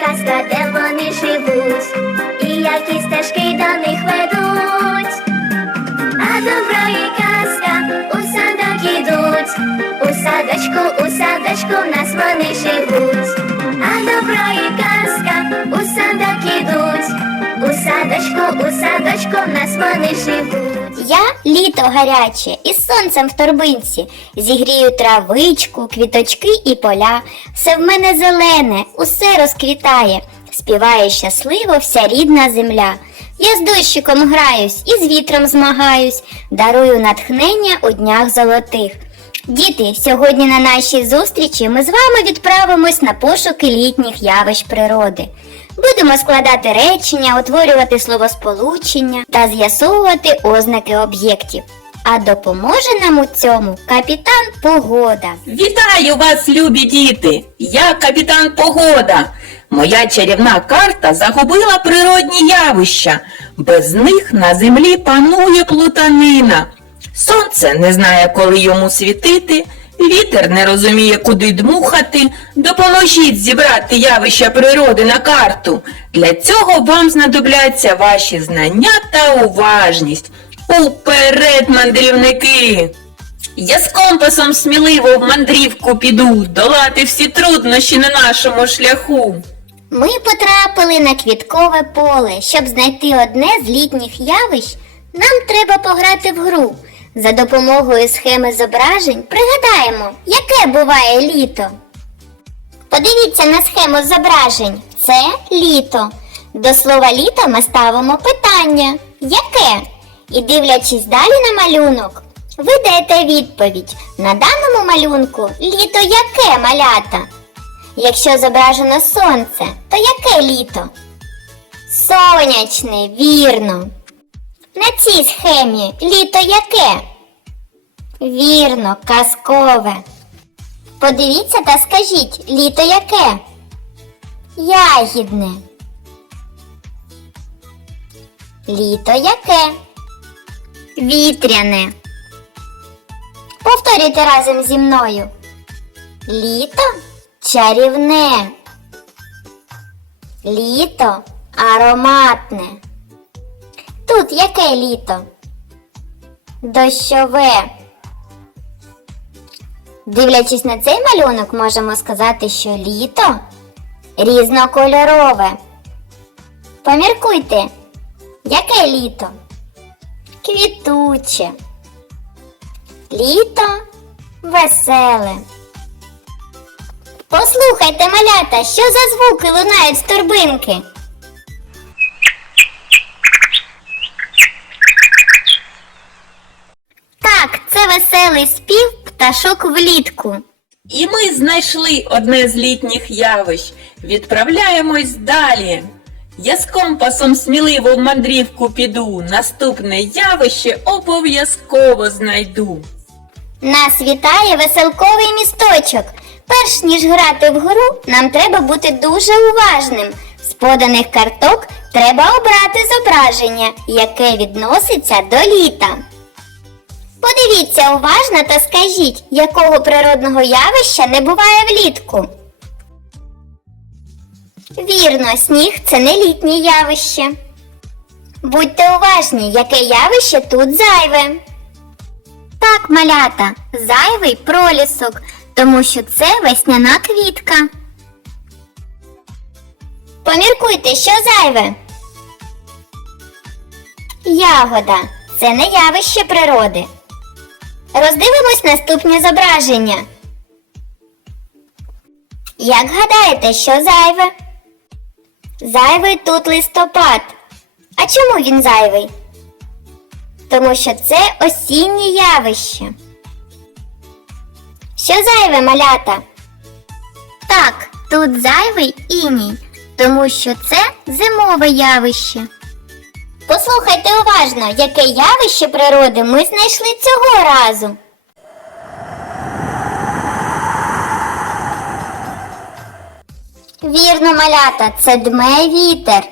казка, де вони живуть, і які стежки до них ведуть. А добро і казка у садок ідуть, у садочку, у садочку в нас вони живуть. Садочку, у садочку в нас вони живуть. Я літо гаряче із сонцем в торбинці. Зігрію травичку, квіточки і поля. Все в мене зелене, усе розквітає. Співає щасливо вся рідна земля. Я з дощиком граюсь і з вітром змагаюсь, дарую натхнення у днях золотих. Діти, сьогодні на нашій зустрічі ми з вами відправимось на пошуки літніх явищ природи. Будемо складати речення, утворювати словосполучення та з'ясовувати ознаки об'єктів. А допоможе нам у цьому капітан Погода. Вітаю вас, любі діти! Я капітан Погода. Моя чарівна карта загубила природні явища. Без них на землі панує плутанина. Сонце не знає, коли йому світити, вітер не розуміє, куди дмухати. Допоможіть зібрати явища природи на карту. Для цього вам знадобляться ваші знання та уважність. Уперед, мандрівники! Я з компасом сміливо в мандрівку піду, долати всі труднощі на нашому шляху. Ми потрапили на квіткове поле. Щоб знайти одне з літніх явищ, нам треба пограти в гру. За допомогою схеми зображень пригадаємо, яке буває літо. Подивіться на схему зображень. Це літо. До слова літо ми ставимо питання яке? І дивлячись далі на малюнок, ви даєте відповідь. На даному малюнку літо яке малята? Якщо зображено сонце, то яке літо? Сонячне, вірно. На цій схемі літо яке? Вірно, казкове. Подивіться та скажіть, літо яке? Ягідне. Літо яке? Вітряне. Повторюйте разом зі мною. Літо чарівне. Літо ароматне. Тут яке літо? Дощове. Дивлячись на цей малюнок, можемо сказати, що літо різнокольорове. Поміркуйте, яке літо? Квітуче. Літо веселе. Послухайте, малята, що за звуки лунають з торбинки? Так, це веселий спів пташок влітку. І ми знайшли одне з літніх явищ. Відправляємось далі. Я з компасом сміливо в мандрівку піду. Наступне явище обов'язково знайду. Нас вітає веселковий місточок. Перш ніж грати в гру, нам треба бути дуже уважним. З поданих карток треба обрати зображення, яке відноситься до літа. Подивіться уважно та скажіть, якого природного явища не буває влітку. Вірно, сніг це не літнє явище. Будьте уважні, яке явище тут зайве. Так, малята, зайвий пролісок, тому що це весняна квітка. Поміркуйте, що зайве. Ягода це не явище природи. Роздивимось наступні зображення. Як гадаєте, що зайве? Зайвий тут листопад. А чому він зайвий? Тому що це осіннє явище. Що зайве малята? Так, тут зайвий іній, тому що це зимове явище. Послухайте уважно, яке явище природи ми знайшли цього разу. Вірно, малята, це дме вітер.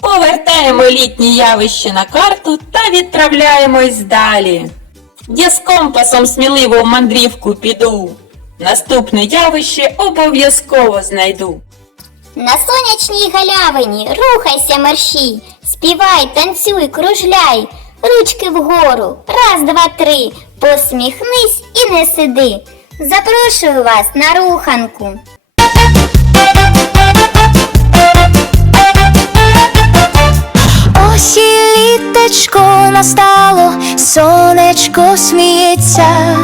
Повертаємо літні явище на карту та відправляємось далі. Я з компасом сміливо в мандрівку піду. Наступне явище обов'язково знайду. На сонячній галявині рухайся мерщій, співай, танцюй, кружляй, ручки вгору, раз, два, три, посміхнись і не сиди. Запрошую вас на руханку. Ось літечко настало, сонечко сміється,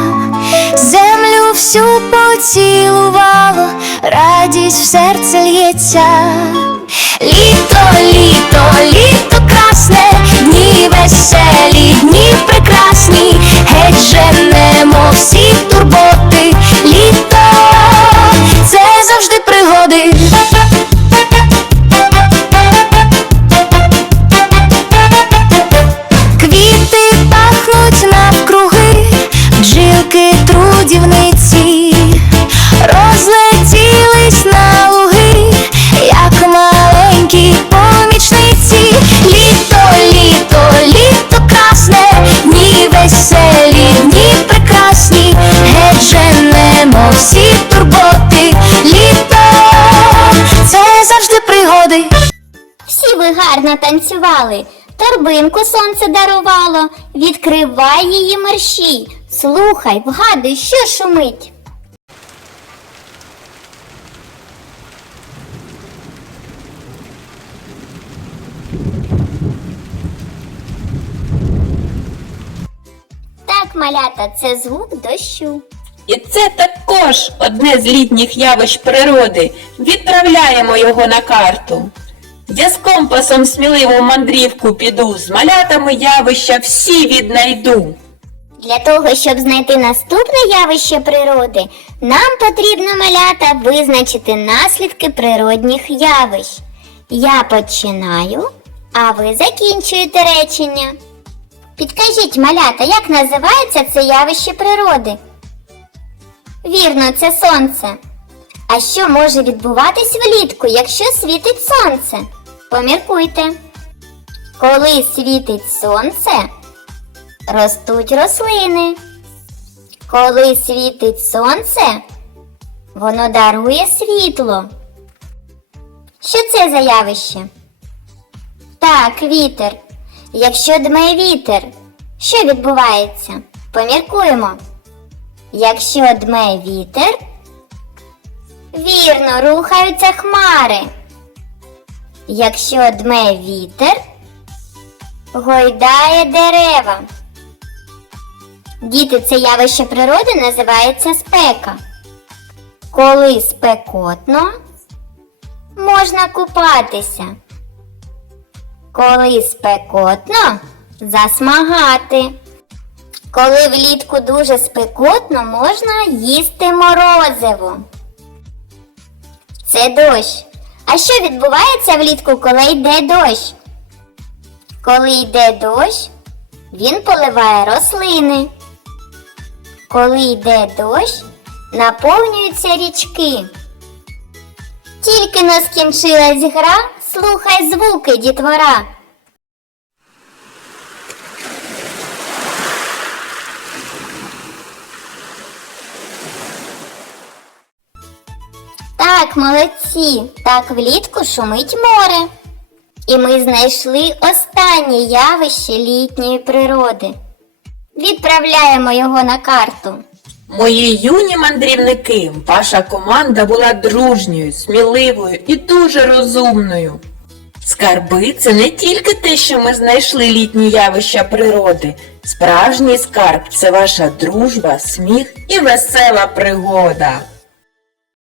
землю всю поцілувало, серце лється. Гарно танцювали, торбинку сонце дарувало, відкривай її мерщій, слухай, вгадуй, що шумить. Так, малята, це звук дощу. І це також одне з літніх явищ природи. Відправляємо його на карту. Я з компасом сміливу мандрівку піду, з малятами явища всі віднайду. Для того, щоб знайти наступне явище природи, нам потрібно малята визначити наслідки природних явищ. Я починаю, а ви закінчуєте речення. Підкажіть, малята, як називається це явище природи? Вірно, це сонце. А що може відбуватись влітку, якщо світить сонце? Поміркуйте. Коли світить сонце, ростуть рослини. Коли світить сонце, воно дарує світло. Що це за явище? Так, вітер. Якщо дме вітер, що відбувається? Поміркуємо. Якщо дме вітер, вірно, рухаються хмари. Якщо дме вітер, гойдає дерева. Діти, це явище природи називається спека. Коли спекотно, можна купатися. Коли спекотно, засмагати. Коли влітку дуже спекотно, можна їсти морозиво. Це дощ. А що відбувається влітку, коли йде дощ? Коли йде дощ, він поливає рослини. Коли йде дощ, наповнюються річки. Тільки на скінчилась гра, слухай звуки, дітвора. Так, молодці, так влітку шумить море. І ми знайшли останнє явище літньої природи. Відправляємо його на карту. Мої юні мандрівники, ваша команда була дружньою, сміливою і дуже розумною. Скарби це не тільки те, що ми знайшли літні явища природи. Справжній скарб це ваша дружба, сміх і весела пригода.